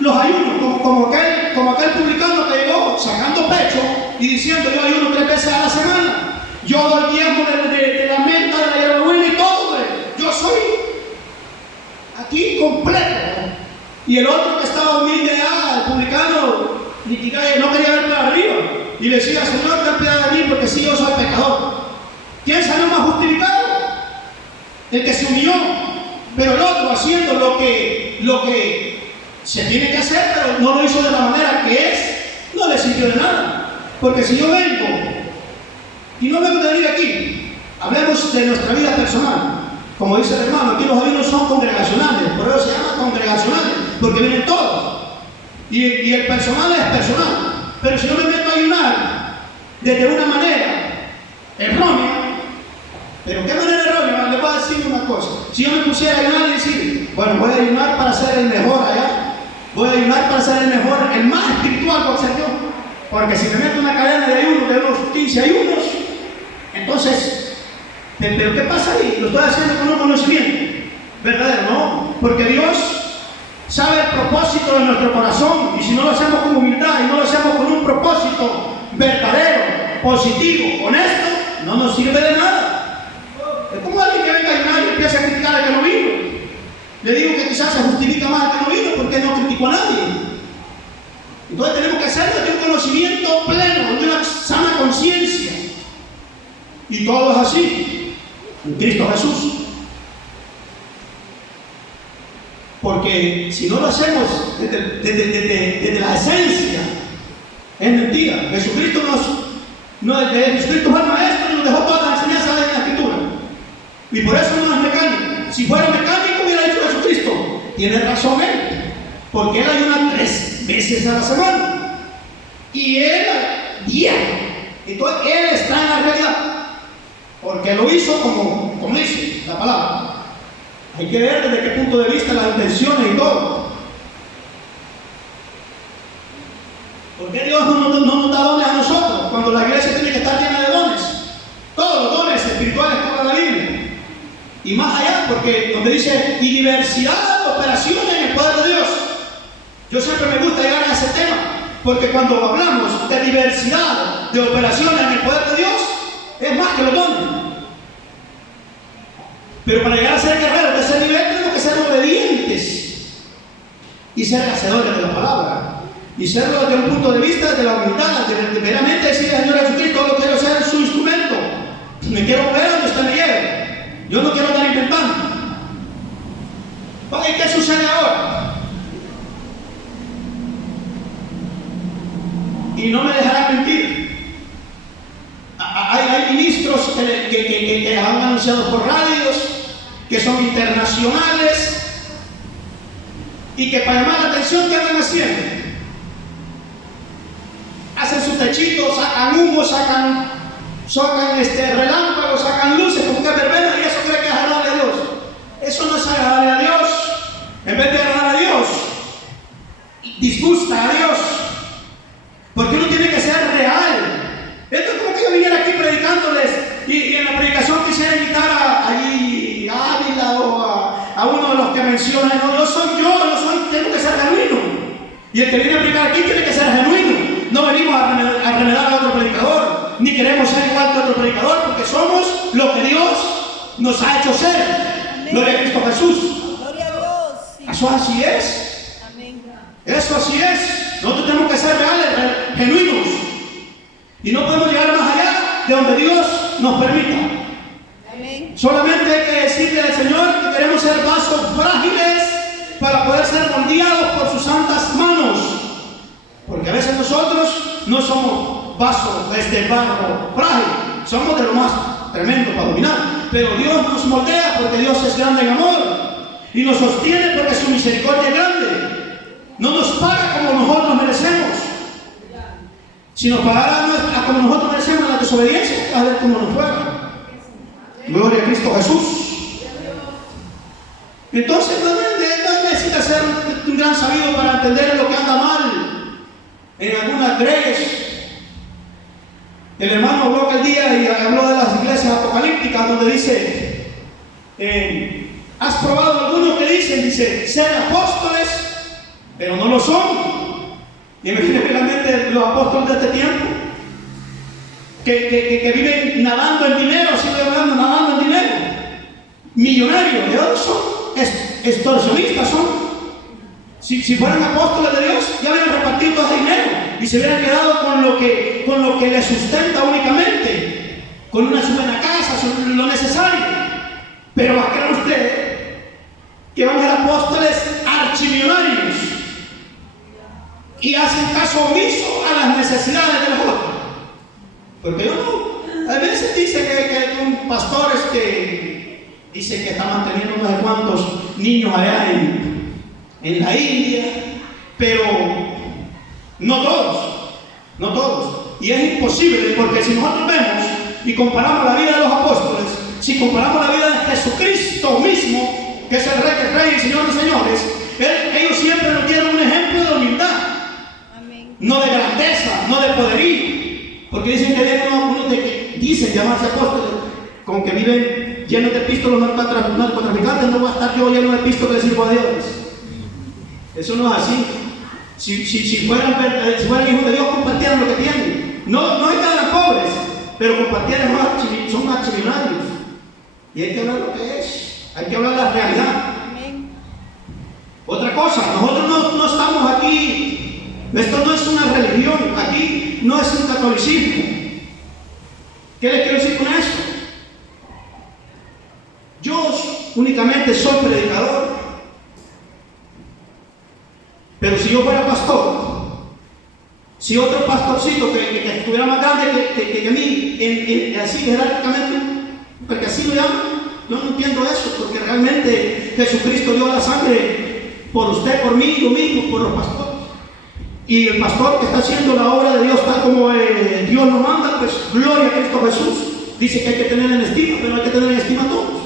los ayunos, como aquel publicano que llegó sacando pecho y diciendo: yo ayuno 3 veces a la semana, yo doy diezmo de la menta, de la hierbabuena y todo, yo soy aquí completo. Y el otro que estaba humilde, el publicano, no quería ver para arriba, y le decía: Señor, ten piedad de mí, porque sí, yo soy pecador. ¿Quién salió más justificado? El que se humilló. Pero el otro, haciendo lo que se tiene que hacer, pero no lo hizo de la manera que es, no le sirvió de nada. Porque si yo vengo, y no vengo de venir aquí, hablemos de nuestra vida personal. Como dice el hermano, aquí los ayunos son congregacionales, por eso se llaman congregacionales, porque vienen todos. Y el personal es personal. Pero si yo me meto a ayunar desde una manera errónea, ¿pero qué manera errónea? Le voy a decir una cosa. Si yo me pusiera a ayunar y decir, bueno, voy a ayunar para ser el mejor allá, voy a ayunar para ser el mejor, el más espiritual por ser yo. Porque si me meto una cadena de ayunos, de unos 15 ayunos, entonces, ¿pero qué pasa ahí? Lo estoy haciendo con un conocimiento verdadero, ¿no? Porque Dios sabe el propósito de nuestro corazón, y si no lo hacemos con humildad y no lo hacemos con un propósito verdadero, positivo, honesto, no nos sirve de nada. Es como alguien que venga a ayunar y empieza a criticar al que no vino. Le digo que quizás se justifica más al que no vino porque no criticó a nadie. Entonces tenemos que hacerlo de un conocimiento pleno, de una sana conciencia. Y todo es así en Cristo Jesús. Porque si no lo hacemos desde la esencia, es mentira. Jesucristo Jesucristo fue el maestro y nos dejó todas las enseñanzas de la Escritura. Y por eso no es mecánico. Si fuera mecánico hubiera dicho Jesucristo, tiene razón él, porque él ayuna 3 veces a la semana. Y él diario. Entonces él está en la realidad. Porque lo hizo como dice la palabra. Hay que ver desde qué punto de vista las intenciones y todo. ¿Por qué Dios no nos da dones a nosotros? Cuando la iglesia tiene que estar llena de dones. Todos los dones espirituales que habla la Biblia. Y más allá, porque donde dice, y diversidad de operaciones en el poder de Dios. Yo siempre me gusta llegar a ese tema. Porque cuando hablamos de diversidad de operaciones en el poder de Dios, es más que los dones. Pero para llegar a ser guerreros de ese nivel tenemos que ser obedientes y ser hacedores de la palabra, y serlo desde un punto de vista de la humildad, de veramente decirle al Señor Jesucristo, yo quiero ser su instrumento, me quiero mover donde usted me lleve, yo no quiero estar inventando. ¿Y qué sucede ahora? Y no me dejarán mentir. Hay ministros que han anunciado por radios, que son internacionales, y que para llamar la atención, ¿qué andan haciendo? Hacen su techito, sacan humo, sacan relámpagos, sacan luces, como que verbena, y eso cree que es agradable a Dios. Eso no es agradable a Dios. En vez de agradar a Dios, disgusta a Dios. Porque uno tiene que ser real. Esto es como que yo viniera aquí predicándoles y en la predicación quisiera invitar a Ávila o a uno de los que mencionan, no, tengo que ser genuino. Y el que viene a predicar aquí tiene que ser genuino. No venimos a remedar a otro predicador, ni queremos ser igual que otro predicador, porque somos lo que Dios nos ha hecho ser. Amén. Gloria a Cristo Jesús. Gloria a Dios. Sí. Eso así es. Amén. Eso así es. Nosotros tenemos que ser reales, genuinos. Y no podemos llegar más allá de donde Dios nos permita. Amén. Solamente hay que decirle al Señor que queremos ser vasos frágiles para poder ser moldeados por sus santas manos. Porque a veces nosotros no somos vasos de barro frágil, somos de lo más tremendo para dominar. Pero Dios nos moldea porque Dios es grande en amor y nos sostiene porque su misericordia es grande. No nos paga como nosotros merecemos. Si nos pagara como nosotros merecemos la desobediencia, a ver cómo nos fuera. Gloria a Cristo Jesús. Entonces no necesita ser un gran sabido para entender lo que anda mal en algunas greyes. El hermano habló aquel día y habló de las iglesias apocalípticas donde dice, ¿has probado algunos que dice, ser apóstoles, pero no lo son? Y imagínate la mente de los apóstoles de este tiempo, que viven nadando en dinero, siguen hablando, nadando en dinero, millonarios, ¿de dónde son? Extorsionistas son. Si fueran apóstoles de Dios, ya hubieran repartido todo ese dinero y se hubieran quedado con lo que les sustenta únicamente, con una buena casa, lo necesario. Pero va a creer usted que van a ser apóstoles archimillonarios y hacen caso omiso a las necesidades de los otros. Porque yo no, a veces dice que un pastor dice que está manteniendo unos cuantos niños allá en la India, pero No todos, no todos. Y es imposible, porque si nosotros vemos y comparamos la vida de los apóstoles, si comparamos la vida de Jesucristo mismo, que es el Rey de Reyes y Señor de Señores, ellos siempre nos dieron un ejemplo de humildad. Amén. No de grandeza, no de poderío. Porque dicen que hay unos de que dicen llamarse apóstoles, como que viven llenos de epístolos narcotraficantes. No va a estar yo lleno de epístolos de sirvo a Dios. Eso no es así. Si fueran hijos de Dios, compartieran lo que tienen. No es que eran pobres, pero compartieran son maximillonarios. Y hay que hablar lo que es. Hay que hablar la realidad. Amén. Otra cosa, nosotros no estamos aquí. Esto no es una religión, aquí no es un catolicismo. ¿Qué les quiero decir con esto? Yo únicamente soy predicador, pero si yo fuera pastor, si otro pastorcito que estuviera más grande que mí, así jerárquicamente, porque así lo llaman, yo no entiendo eso, porque realmente Jesucristo dio la sangre por usted, por mí, yo mismo, por los pastores. Y el pastor que está haciendo la obra de Dios tal como Dios lo manda, pues gloria a Cristo Jesús. Dice que hay que tener en estima, pero hay que tener en estima a todos.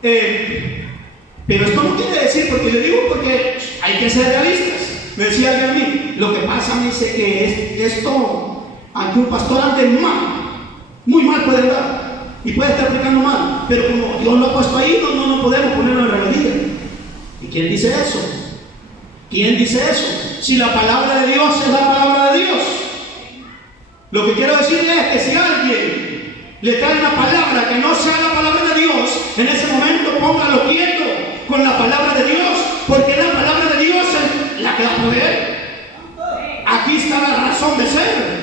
Pero esto no quiere decir, porque yo digo, porque hay que ser realistas. Me decía alguien a mí, lo que pasa, me dice que esto, aunque un pastor ande mal, muy mal puede andar, y puede estar aplicando mal, pero como Dios lo ha puesto ahí, no podemos ponerlo en rebeldía. ¿Y quién dice eso? ¿Quién dice eso? Si la palabra de Dios es la palabra de Dios. Lo que quiero decirle es que si alguien le trae una palabra que no sea la palabra de Dios, en ese momento póngalo quieto con la palabra de Dios, porque la palabra de Dios es la que da poder. Aquí está la razón de ser.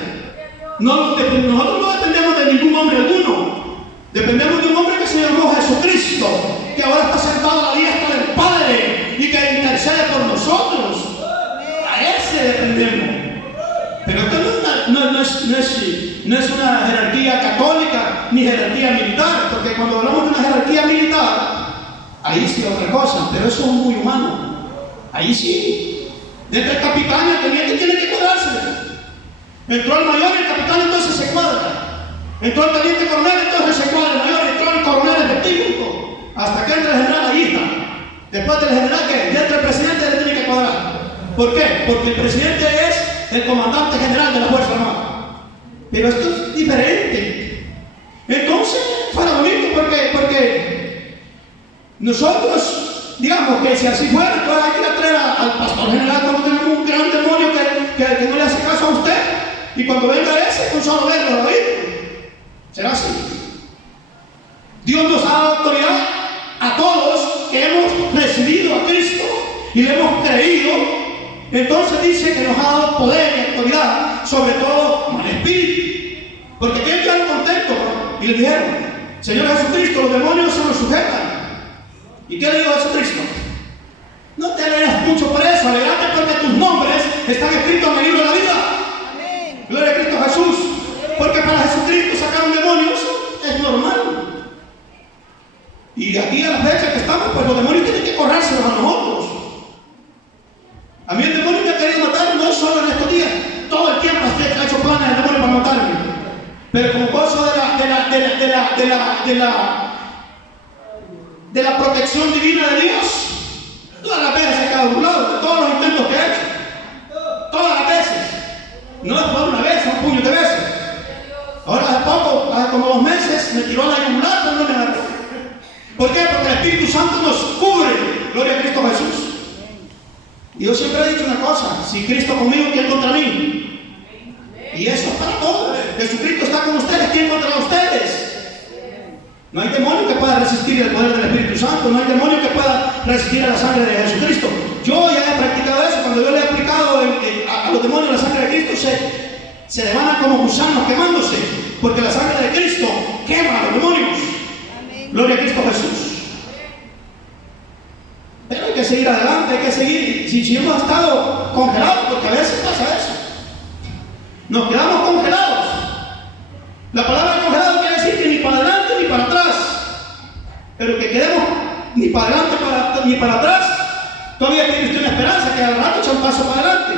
Nosotros no dependemos de ningún hombre alguno. Dependemos de un hombre que se llamó Jesucristo, que ahora está sentado a la diestra del Padre y que intercede por nosotros. A ese dependemos. Pero esto no es una jerarquía católica ni jerarquía militar, porque cuando hablamos de una jerarquía militar, ahí sí es otra cosa, pero eso es muy humano. Ahí sí. Desde el capitán y el teniente tiene que cuadrarse. Entró el mayor y el capitán, entonces se cuadra. Entró el teniente coronel, entonces se cuadra el mayor. Entró el coronel efectivo. Hasta que entre el general, ahí está. Después del general, que entra el presidente, le tiene que cuadrar. ¿Por qué? Porque el presidente es el comandante general de la Fuerza Armada. Pero esto es diferente. Entonces, fuera bonito, porque nosotros, digamos que si así fuera, entonces hay que ir a traer al pastor general cuando tenemos un gran demonio que no le hace caso a usted. Y cuando venga ese, con solo verlo, ¿lo oído? ¿Será así? Dios nos ha dado autoridad a todos que hemos recibido a Cristo y le hemos creído. Entonces dice que nos ha dado poder y autoridad, sobre todo al Espíritu. Porque aquellos quedaron contentos, ¿no? Y le dijeron: Señor Jesucristo, los demonios se nos sujetan. ¿Y qué le dijo Jesucristo? No te alegres mucho por eso, alegrate porque tus nombres están escritos en el libro de la vida. Amén. Gloria a Cristo Jesús. Porque para Jesucristo sacar un demonio es normal. Y aquí a la fecha que estamos, pues los demonios tienen que corrérselos a nosotros. A mí el demonio me ha querido matar, no solo en estos días, todo el tiempo ha hecho planes el demonio para matarme. Pero como gozo de la protección divina de Dios, todas las veces se queda burlado de todos los intentos que he hecho. Todas las veces. No es por una vez, son puños de veces. Ahora hace poco, hace como 2 meses, me tiró la yugular, pero no me mató. ¿Por qué? Porque el Espíritu Santo nos cubre. Gloria a Cristo Jesús. Y yo siempre he dicho una cosa: si Cristo conmigo, ¿quién contra mí? Y eso es para todos. Jesucristo está con ustedes, ¿quién contra ustedes? No hay demonio que pueda resistir el poder del Espíritu Santo. No hay demonio que pueda resistir a la sangre de Jesucristo. Yo ya he practicado eso. Cuando yo le he aplicado a los demonios la sangre de Cristo, se levantan como gusanos quemándose, porque la sangre de Cristo quema a los demonios. Amén. Gloria a Cristo Jesús. Pero hay que seguir adelante, hay que seguir. Si hemos estado congelados, porque a veces pasa eso, nos quedamos congelados. La palabra congelado quiere decir que ni para adelante ni para atrás. Pero que quedemos ni para adelante ni para atrás, todavía tiene usted una esperanza que al rato echa un paso para adelante.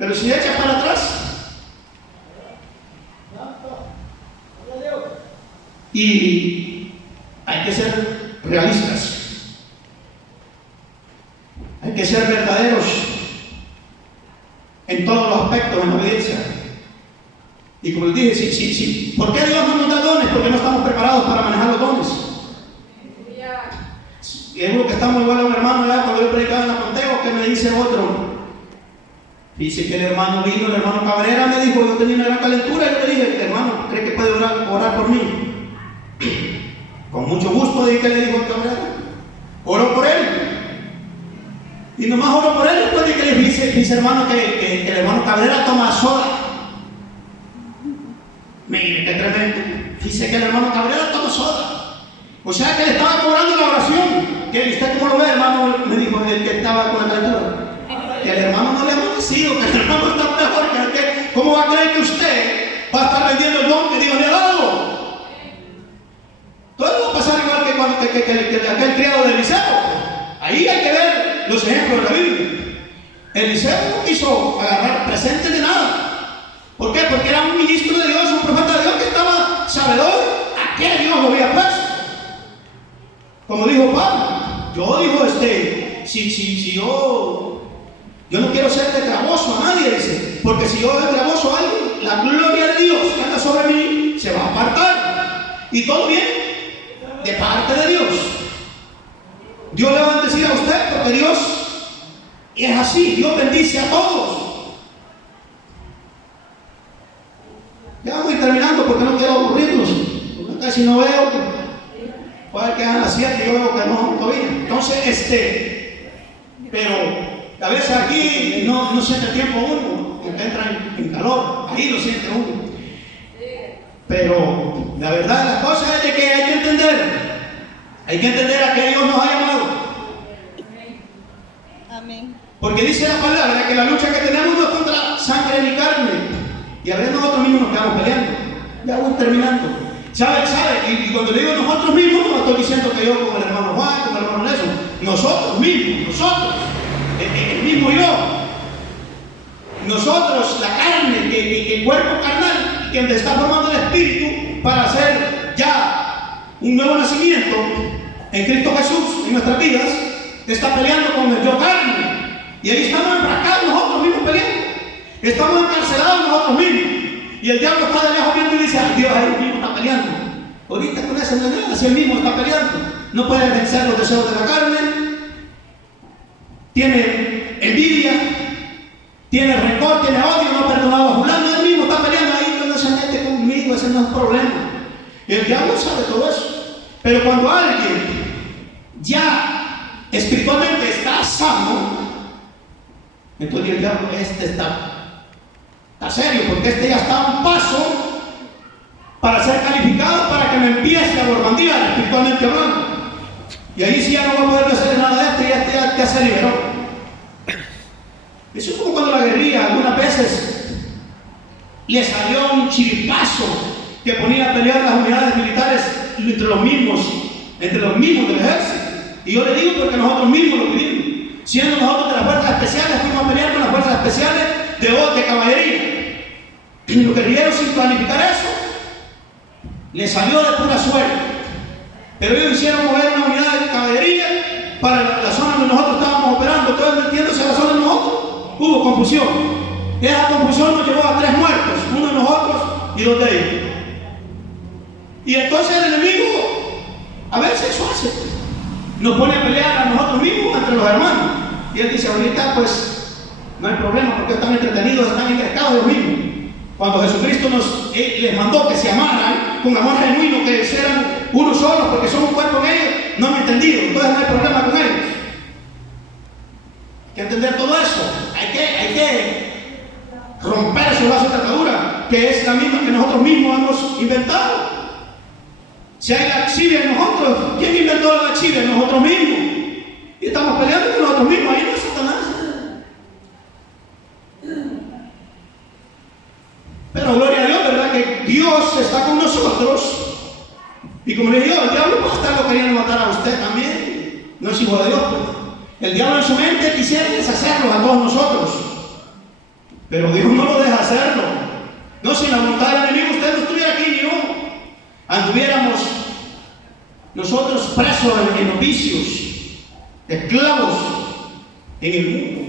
Pero si echa para atrás, y hay que ser realistas, hay que ser verdaderos en todos los aspectos en la obediencia. Y como les dije, ¿por qué Dios no nos da dones? Porque no estamos preparados para manejar los dones. Y es lo que estamos igual a un hermano allá cuando yo predicaba en la Pontego, que me dice otro. Dice que el hermano vino, el hermano Cabrera me dijo, yo tenía una gran calentura, y yo le dije, hermano, ¿cree que puede orar por mí? Con mucho gusto, dije que le dijo el Cabrera. Oró por él. Y nomás oró por él, después de que le dice hermano que el hermano Cabrera toma soda. Mire, qué tremendo. Dice que el hermano Cabrera toma soda. O sea que le estaba cobrando la oración. ¿Y usted cómo lo ve, hermano? Me dijo el que estaba con la calentura. Que el hermano no le ha amanecido, que el hermano está mejor que el. ¿Cómo va a creer que usted va a estar vendiendo el don que Dios le ha dado? Todo va a pasar igual que cuando aquel criado de Eliseo. Ahí hay que ver los ejemplos de la Biblia. Eliseo no quiso agarrar presentes de nada. ¿Por qué? Porque era un ministro de Dios, un profeta de Dios que estaba sabedor a qué Dios lo había puesto. Como dijo Pablo, yo digo, si yo no quiero ser de gravoso a nadie, dice, porque si yo de gravoso a alguien, la gloria de Dios que anda sobre mí se va a apartar. Y todo bien, de parte de Dios. Dios le va a bendecir a usted porque Dios es así, Dios bendice a todos. Ya vamos a ir terminando porque no quiero aburrirlos, porque casi no veo. Puede que hagan las 7, yo veo que no todavía. Entonces, pero a veces aquí no siente tiempo uno, porque entra en calor, ahí lo siente uno. Pero la verdad, la cosa es de que hay que entender a que Dios nos ha llamado. Amén. Porque dice la palabra que la lucha que tenemos no es contra sangre ni carne. Y a veces nosotros mismos nos quedamos peleando. Ya voy terminando. ¿Sabe? Y cuando le digo nosotros mismos, no estoy diciendo que yo con el hermano Juan, con el hermano Nelson. Nosotros mismos, el mismo yo. Nosotros, la carne, el cuerpo carnal, que está formando el espíritu para hacer ya un nuevo nacimiento en Cristo Jesús en nuestras vidas, está peleando con el yo carne. Y ahí estamos enfrascados nosotros mismos peleando. Estamos encarcelados nosotros mismos. Y el diablo está de lejos viendo y dice, ay Dios, él mismo está peleando. Ahorita con esa manera, si él mismo está peleando, no puede vencer los deseos de la carne, tiene envidia, tiene rencor, tiene odio, no ha perdonado a fulano, él mismo está peleando ahí, que no se mete conmigo, ese no es un problema. Y el diablo sabe todo eso. Pero cuando alguien ya espiritualmente está sano, entonces el diablo, está serio, porque ya está a un paso para ser calificado para que me empiece a borbandear espiritualmente hablando. Y ahí sí ya no va a poder hacer nada de esto y ya se liberó. Eso es como cuando la guerrilla algunas veces le salió un chispazo que ponía a pelear las unidades militares entre los mismos del ejército. Y yo le digo porque nosotros mismos lo vivimos. Siendo nosotros de las fuerzas especiales, fuimos a pelear con las fuerzas especiales de caballería. Y los guerrilleros, sin planificar eso, les salió de pura suerte. Pero ellos hicieron mover una unidad de caballería para la zona donde nosotros estábamos operando, todo metiéndose a la zona de nosotros. Hubo confusión. Esa confusión nos llevó a 3 muertos, uno de nosotros y 2 de ellos. Y entonces el enemigo, a veces eso hace, nos pone a pelear a nosotros mismos entre los hermanos. Y él dice, ahorita pues no hay problema porque están entretenidos, están engrescados ellos mismos. Cuando Jesucristo les mandó que se amaran con amor genuino, que eran uno solo porque son un cuerpo en ellos, no han entendido, entonces no hay problema con ellos. Hay que entender todo eso, hay que romper esos lazos de atadura, que es la misma que nosotros mismos hemos inventado. Si hay laxivia en nosotros, ¿quién inventó la laxivia? Nosotros mismos. Y estamos peleando con nosotros mismos, ahí no es Satanás. Pero gloria a Dios, ¿verdad? Que Dios está con nosotros. Y como le digo, el diablo puede estarlo queriendo matar a usted también. No es hijo de Dios, pues. El diablo en su mente quisiera deshacerlos a todos nosotros. Pero Dios no lo deja hacerlo. No, sin la voluntad del enemigo usted no estuviera aquí ni yo. Anduviéramos nosotros presos en los vicios, esclavos en el mundo.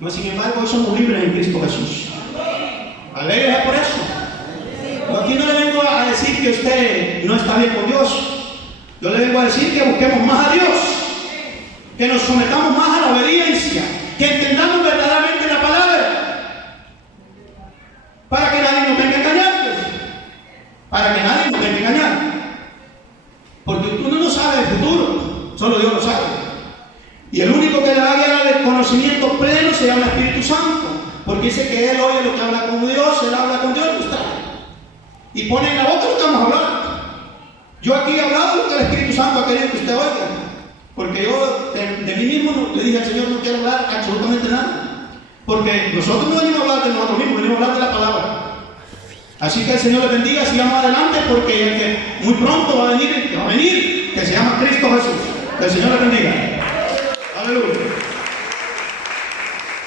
No, sin embargo, hoy somos libres en Cristo Jesús. Alegres por eso. Yo aquí no le vengo a decir que usted no está bien con Dios. Yo le vengo a decir que busquemos más a Dios, que nos sometamos más a la obediencia, que entendamos verdaderamente la palabra, para que nadie nos venga a engañar, pues. Para que nadie nos venga a engañar. Porque uno no sabe el futuro, solo Dios lo sabe. Y el único que le da guía del conocimiento pleno se llama Espíritu Santo, porque dice que Él oye lo que habla con Dios, Él habla con Dios y pone en la boca lo que vamos a hablar. Yo aquí he hablado lo que el Espíritu Santo ha querido que usted oiga, porque yo de mí mismo le dije al Señor, no quiero hablar absolutamente nada, porque nosotros no venimos a hablar de nosotros mismos, venimos a hablar de la palabra. Así que el Señor le bendiga, sigamos adelante, porque el que muy pronto va a venir, que se llama Cristo Jesús. Que el Señor le bendiga.